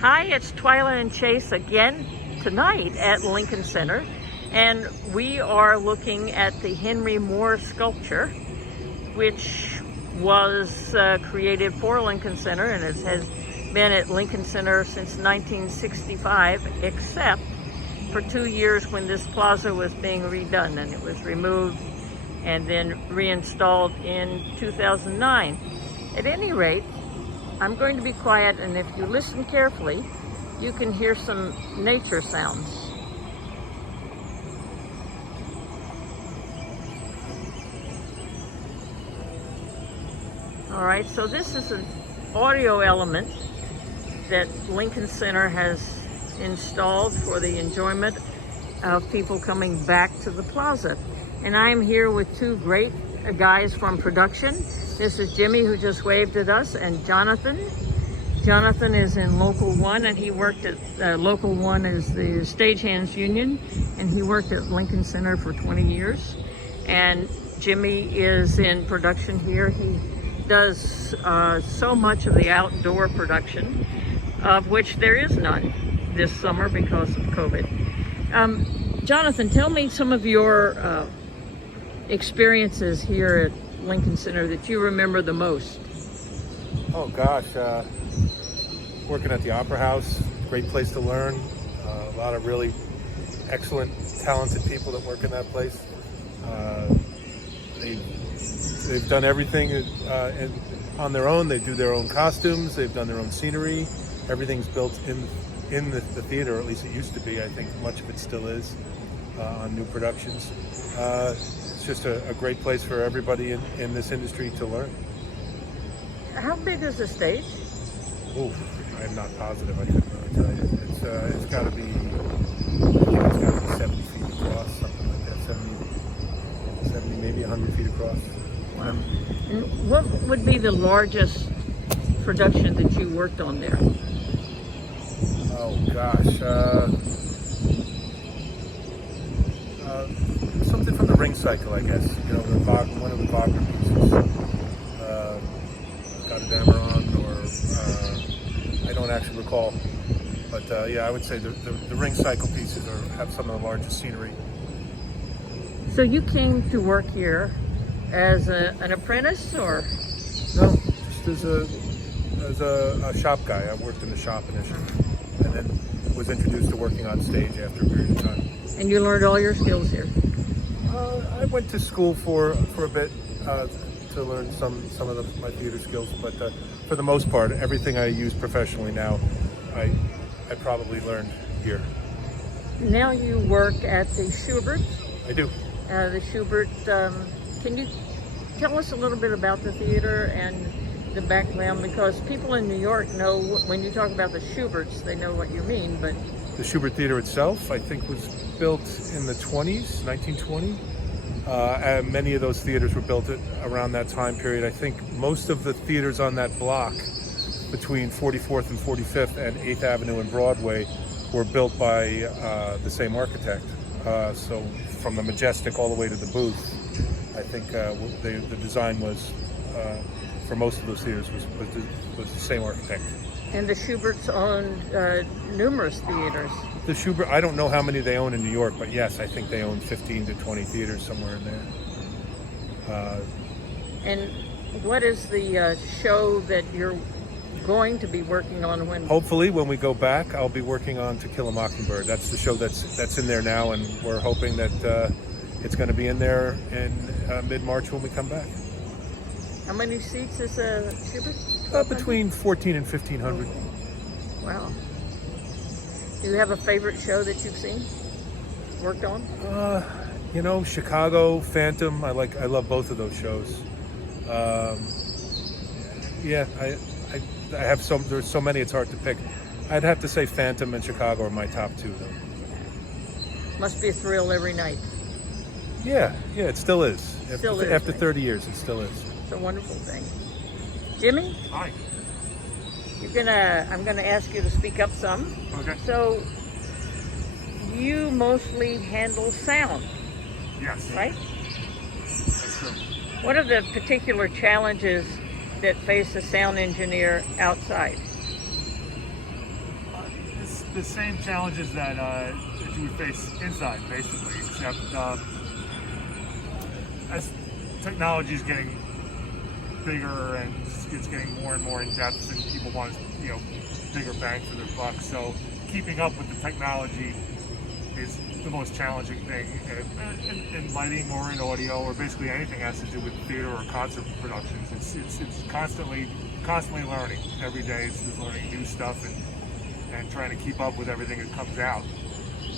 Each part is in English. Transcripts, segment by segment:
Hi, it's Twyla and Chase again tonight at Lincoln Center, and we are looking at the Henry Moore sculpture, which was created for Lincoln Center, and it has been at Lincoln Center since 1965, except for 2 years when this plaza was being redone, and it was removed and then reinstalled in 2009. At any rate, I'm going to be quiet, and if you listen carefully, you can hear some nature sounds. All right, so this is an audio element that Lincoln Center has installed for the enjoyment of people coming back to the plaza. And I'm here with two great guys from production. This is Jimmy, who just waved at us, and Jonathan. Jonathan is in Local 1, and he worked at Local 1 is the Stagehands Union, and he worked at Lincoln Center for 20 years. And Jimmy is in production here. He does so much of the outdoor production, of which there is none this summer because of COVID. Jonathan, tell me some of your experiences here at Lincoln Center that you remember the most. Oh gosh, working at the Opera House, great place to learn. A lot of really excellent, talented people that work in that place. They've done everything on their own. They do their own costumes. They've done their own scenery. Everything's built in the theater, or at least it used to be. I think much of it still is on new productions. It's just a great place for everybody in this industry to learn. How big is the stage? Ooh, I'm not positive. I couldn't really tell you. It's got to be, I think it's got to be 70 feet across, something like that. 70, maybe 100 feet across. Wow. And what would be the largest production that you worked on there? Oh gosh. Something from the Ring Cycle, I guess. You know, one of the Wagner pieces. Goddamn, or I don't actually recall. But yeah, I would say the Ring Cycle pieces have some of the largest scenery. So you came to work here as an apprentice, or? No, just as a shop guy. I worked in the shop initially, and then was introduced to working on stage after a period of time. And you learned all your skills here? I went to school for a bit to learn some of my theater skills, but for the most part, everything I use professionally now, I probably learned here. Now you work at the Schubert. I do. The Schubert. Can you tell us a little bit about the theater and the background? Because people in New York know when you talk about the Schuberts, they know what you mean, but the Schubert Theater itself, I think, was built in the 1920s. And many of those theaters were built around that time period. I think most of the theaters on that block between 44th and 45th and 8th Avenue and Broadway were built by the same architect. So from the Majestic all the way to the Booth, I think the design was, for most of those theaters, was the same architect. And the Schuberts owned numerous theaters. The Schubert, I don't know how many they own in New York, but yes, I think they own 15 to 20 theaters somewhere in there. And what is the show that you're going to be working on when? Hopefully, when we go back, I'll be working on To Kill a Mockingbird. That's the show that's in there now, and we're hoping that it's going to be in there in mid-March when we come back. How many seats is a Schubert? Between 14 and 1,500. Wow. Do you have a favorite show that you've seen, worked on? You know, Chicago, Phantom. I love both of those shows. Yeah, I have there's so many, it's hard to pick. I'd have to say Phantom and Chicago are my top two, though. Must be a thrill every night. Yeah, it still is. Still is, after right? 30 years, it still is. It's a wonderful thing. Jimmy? Hi. I'm gonna ask you to speak up some. Okay. So, you mostly handle sound, Yes. right? That's true. What are the particular challenges that face a sound engineer outside? the same challenges that you would face inside, basically, except as technology is getting bigger and it's getting more and more in depth, and people want, bigger bang for their buck. So keeping up with the technology is the most challenging thing in lighting or in audio, or basically anything that has to do with theater or concert productions. It's constantly learning. Every day is learning new stuff and trying to keep up with everything that comes out.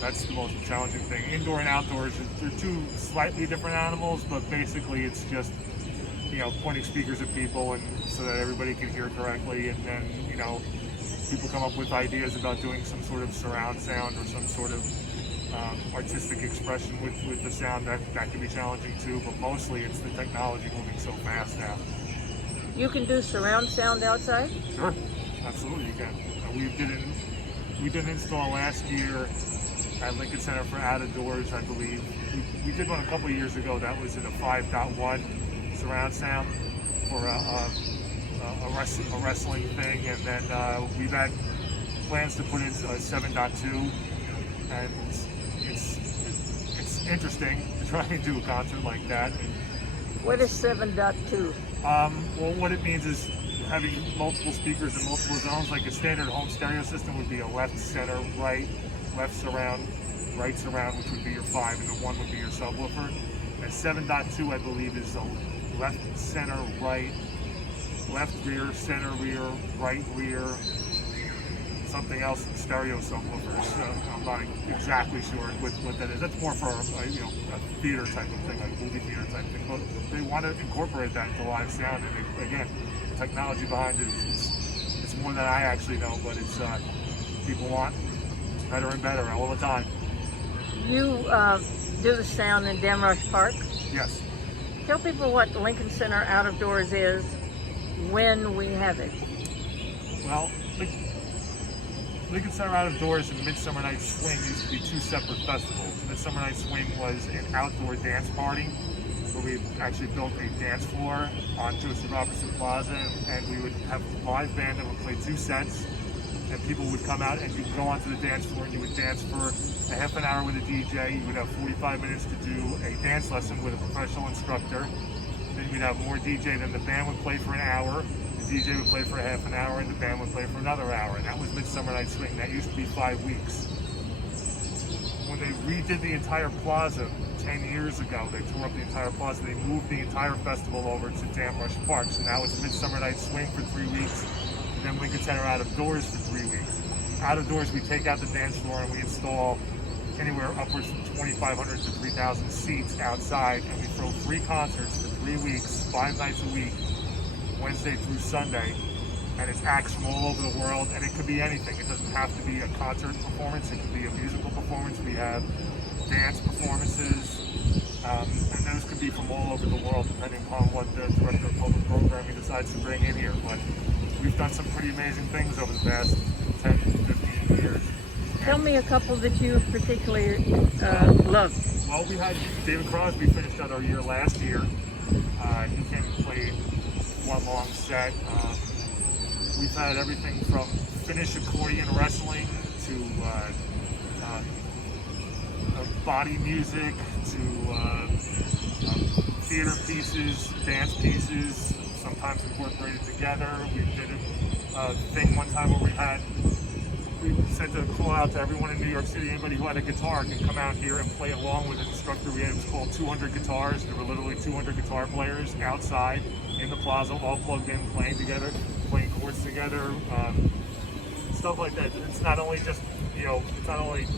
That's the most challenging thing. Indoor and outdoors, they're two slightly different animals, but basically it's just, pointing speakers at people and so that everybody can hear correctly, and then, people come up with ideas about doing some sort of surround sound or some sort of artistic expression with the sound. That can be challenging too, but mostly it's the technology moving so fast now. You can do surround sound outside? Sure, absolutely you can. We did an install last year at Lincoln Center for Out of Doors, I believe. We did one a couple of years ago that was in a 5.1 surround sound for a wrestling thing, and then we've had plans to put in a 7.2, and it's interesting to try and do a concert like that. What is 7.2? Well, what it means is having multiple speakers in multiple zones. Like a standard home stereo system would be a left, center, right, left surround, right surround, which would be your 5, and the 1 would be your subwoofer. And 7.2, I believe, is a left, center, right, left rear, center rear, right rear, something else in stereo subwoofers. I'm not exactly sure what that is. That's more for a theater type of thing, like movie theater type thing. But they want to incorporate that into live sound, and again, the technology behind it, it's more than I actually know, but it's people want better and better all the time. You do the sound in Damrush Park? Yes. Tell people what Lincoln Center Out of Doors is when we have it. Well, Lincoln Center Out of Doors and Midsummer Night's Swing used to be two separate festivals. Midsummer Night's Swing was an outdoor dance party where we actually built a dance floor on Joseph Robertson Plaza, and we would have a live band that would play 2 sets, and people would come out and you'd go onto the dance floor and you would dance for a half an hour with a DJ. You would have 45 minutes to do a dance lesson with a professional instructor. Then we'd have more DJ, then the band would play for an hour, the DJ would play for a half an hour, and the band would play for another hour. And that was Midsummer Night's Swing. That used to be 5 weeks. When they redid the entire plaza 10 years ago, they tore up the entire plaza, they moved the entire festival over to Damrush Park. So now it's Midsummer Night's Swing for 3 weeks, and then Lincoln Center Out of Doors for 3 weeks. Out of Doors, we take out the dance floor and we install anywhere upwards from 2,500 to 3,000 seats outside, and we throw 3 concerts for 3 weeks, 5 nights a week, Wednesday through Sunday, and it's acts from all over the world, and it could be anything. It doesn't have to be a concert performance, it could be a musical performance. We have dance performances, and those could be from all over the world, depending upon what the director of public programming decides to bring in here. But we've done some pretty amazing things over the past 10, 15 years. Tell me a couple that you particularly loved. Well, we had David Crosby finished out our year last year. He came and played one long set. We've had everything from Finnish accordion wrestling to body music to theater pieces, dance pieces, sometimes incorporated together. We did a thing one time where we sent a call out to everyone in New York City. Anybody who had a guitar can come out here and play along with an instructor. It was called 200 Guitars. There were literally 200 guitar players outside in the plaza, all plugged in, playing together, playing chords together, stuff like that. It's not only just, it's not only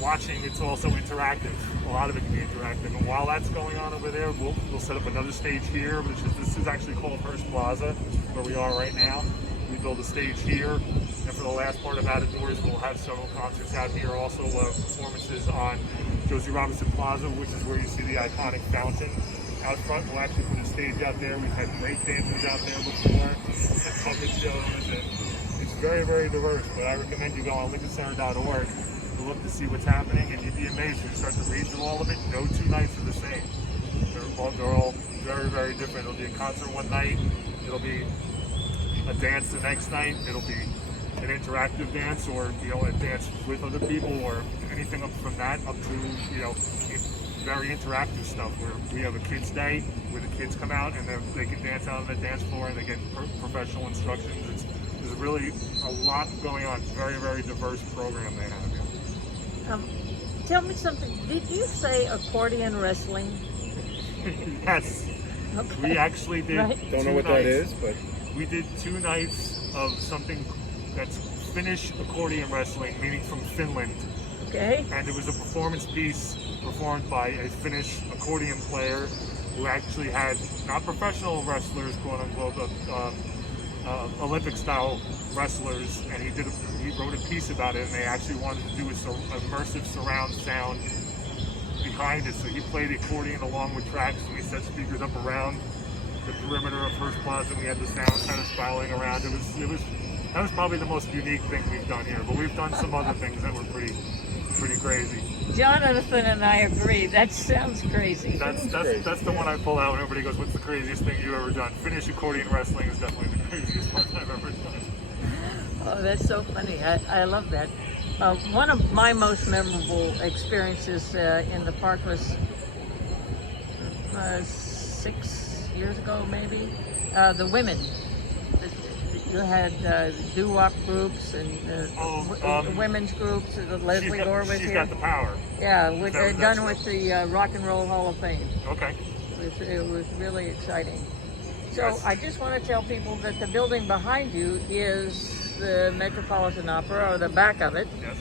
watching, it's also interactive. A lot of it can be interactive. And while that's going on over there, we'll set up another stage here, this is actually called Hearst Plaza, where we are right now. We build a stage here, and for the last part of Out of Doors, we'll have several concerts out here. Also, performances on Josie Robinson Plaza, which is where you see the iconic fountain out front. We'll actually put a stage out there. We've had break dancers out there before, and puppet shows, and it's very, very diverse. But I recommend you go on LincolnCenter.org to look to see what's happening, and you'd be amazed when you start to read through all of it. No 2 nights are the same. They're all very, very different. It'll be a concert one night. It'll be a dance the next night. It'll be an interactive dance, or a dance with other people, or anything up from that up to very interactive stuff where we have a kids day where the kids come out and they can dance out on the dance floor and they get professional instructions. There's really a lot going on. Very, very diverse program they have here. Tell me something. Did you say accordion wrestling? Yes. Okay. We actually did. Right. Don't know what that is, but We did 2 nights of something that's Finnish accordion wrestling, meaning from Finland. Okay. And it was a performance piece performed by a Finnish accordion player who actually had not professional wrestlers, quote unquote, but Olympic style wrestlers, and he wrote a piece about it, and they actually wanted to do an immersive surround sound behind it. So he played the accordion along with tracks, and we set speakers up around the perimeter of First Plaza, and we had the sound kind of spiraling around. That was probably the most unique thing we've done here, but we've done some other things that were pretty crazy. Jonathan and I agree. That sounds crazy. That's the one I pull out when everybody goes, "What's the craziest thing you've ever done?" Finnish accordion wrestling is definitely the craziest one I've ever done. Oh, that's so funny. I love that. One of my most memorable experiences in the park was 6 years ago, maybe. The women. You had doo-wop groups and women's groups. Leslie Gore was She's here. got the power. Yeah, That's done right. with the Rock and Roll Hall of Fame. Okay. It was really exciting. So Yes. I just want to tell people that the building behind you is the Metropolitan Opera, or the back of it. Yes.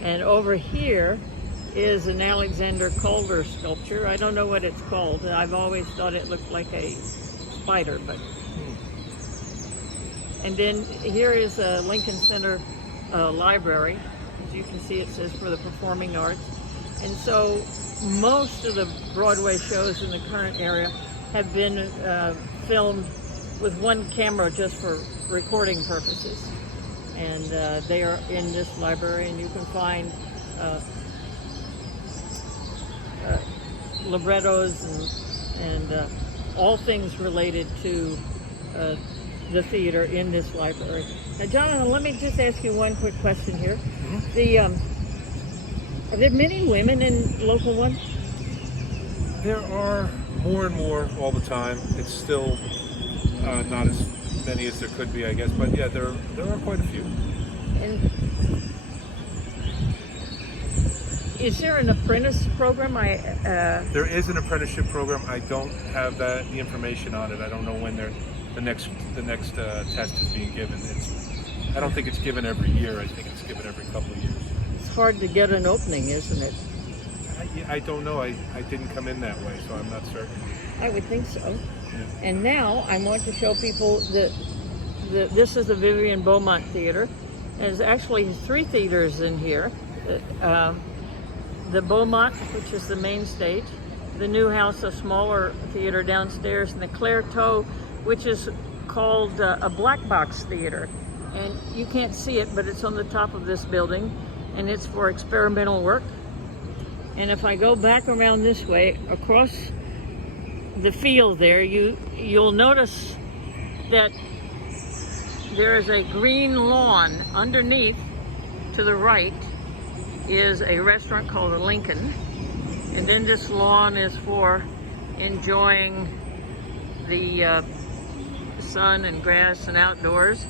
And over here is an Alexander Calder sculpture. I don't know what it's called. I've always thought it looked like a spider, but. And then here is a Lincoln Center library. As you can see, it says for the performing arts. And so most of the Broadway shows in the current area have been filmed with one camera just for recording purposes. And they are in this library, and you can find librettos and all things related to the theater in this library. Now, Jonathan, let me just ask you one quick question here. Mm-hmm. Are there many women in Local 1? there are more and more all the time. It's still not as many as there could be, I guess, but yeah, there are quite a few. And is there an apprentice program? There is an apprenticeship program. I don't have the information on it. I don't know when the next test is being given. I don't think it's given every year. I think it's given every couple of years. It's hard to get an opening, isn't it? I don't know. I didn't come in that way, so I'm not certain. I would think so. Yeah. And now I want to show people that this is the Vivian Beaumont Theater. There's actually 3 theaters in here. The Beaumont, which is the main stage, the Newhouse, a smaller theater downstairs, and the Clairteau, which is called a black box theater. And you can't see it, but it's on the top of this building, and it's for experimental work. And if I go back around this way, across the field there, you'll notice that there is a green lawn underneath. To the right is a restaurant called the Lincoln, and then this lawn is for enjoying the sun and grass and outdoors.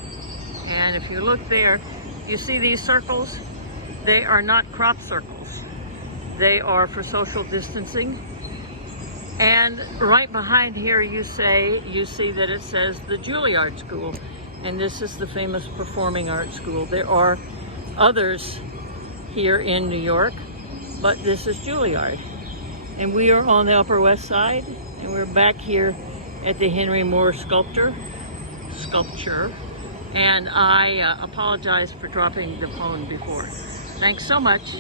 And if you look there, you see these circles? They are not crop circles. They are for social distancing. And right behind here you see that it says the Juilliard School, and this is the famous performing arts school. There are others here in New York, but this is Juilliard. And we are on the Upper West Side, and we're back here at the Henry Moore sculpture. And I apologize for dropping the phone before. Thanks so much.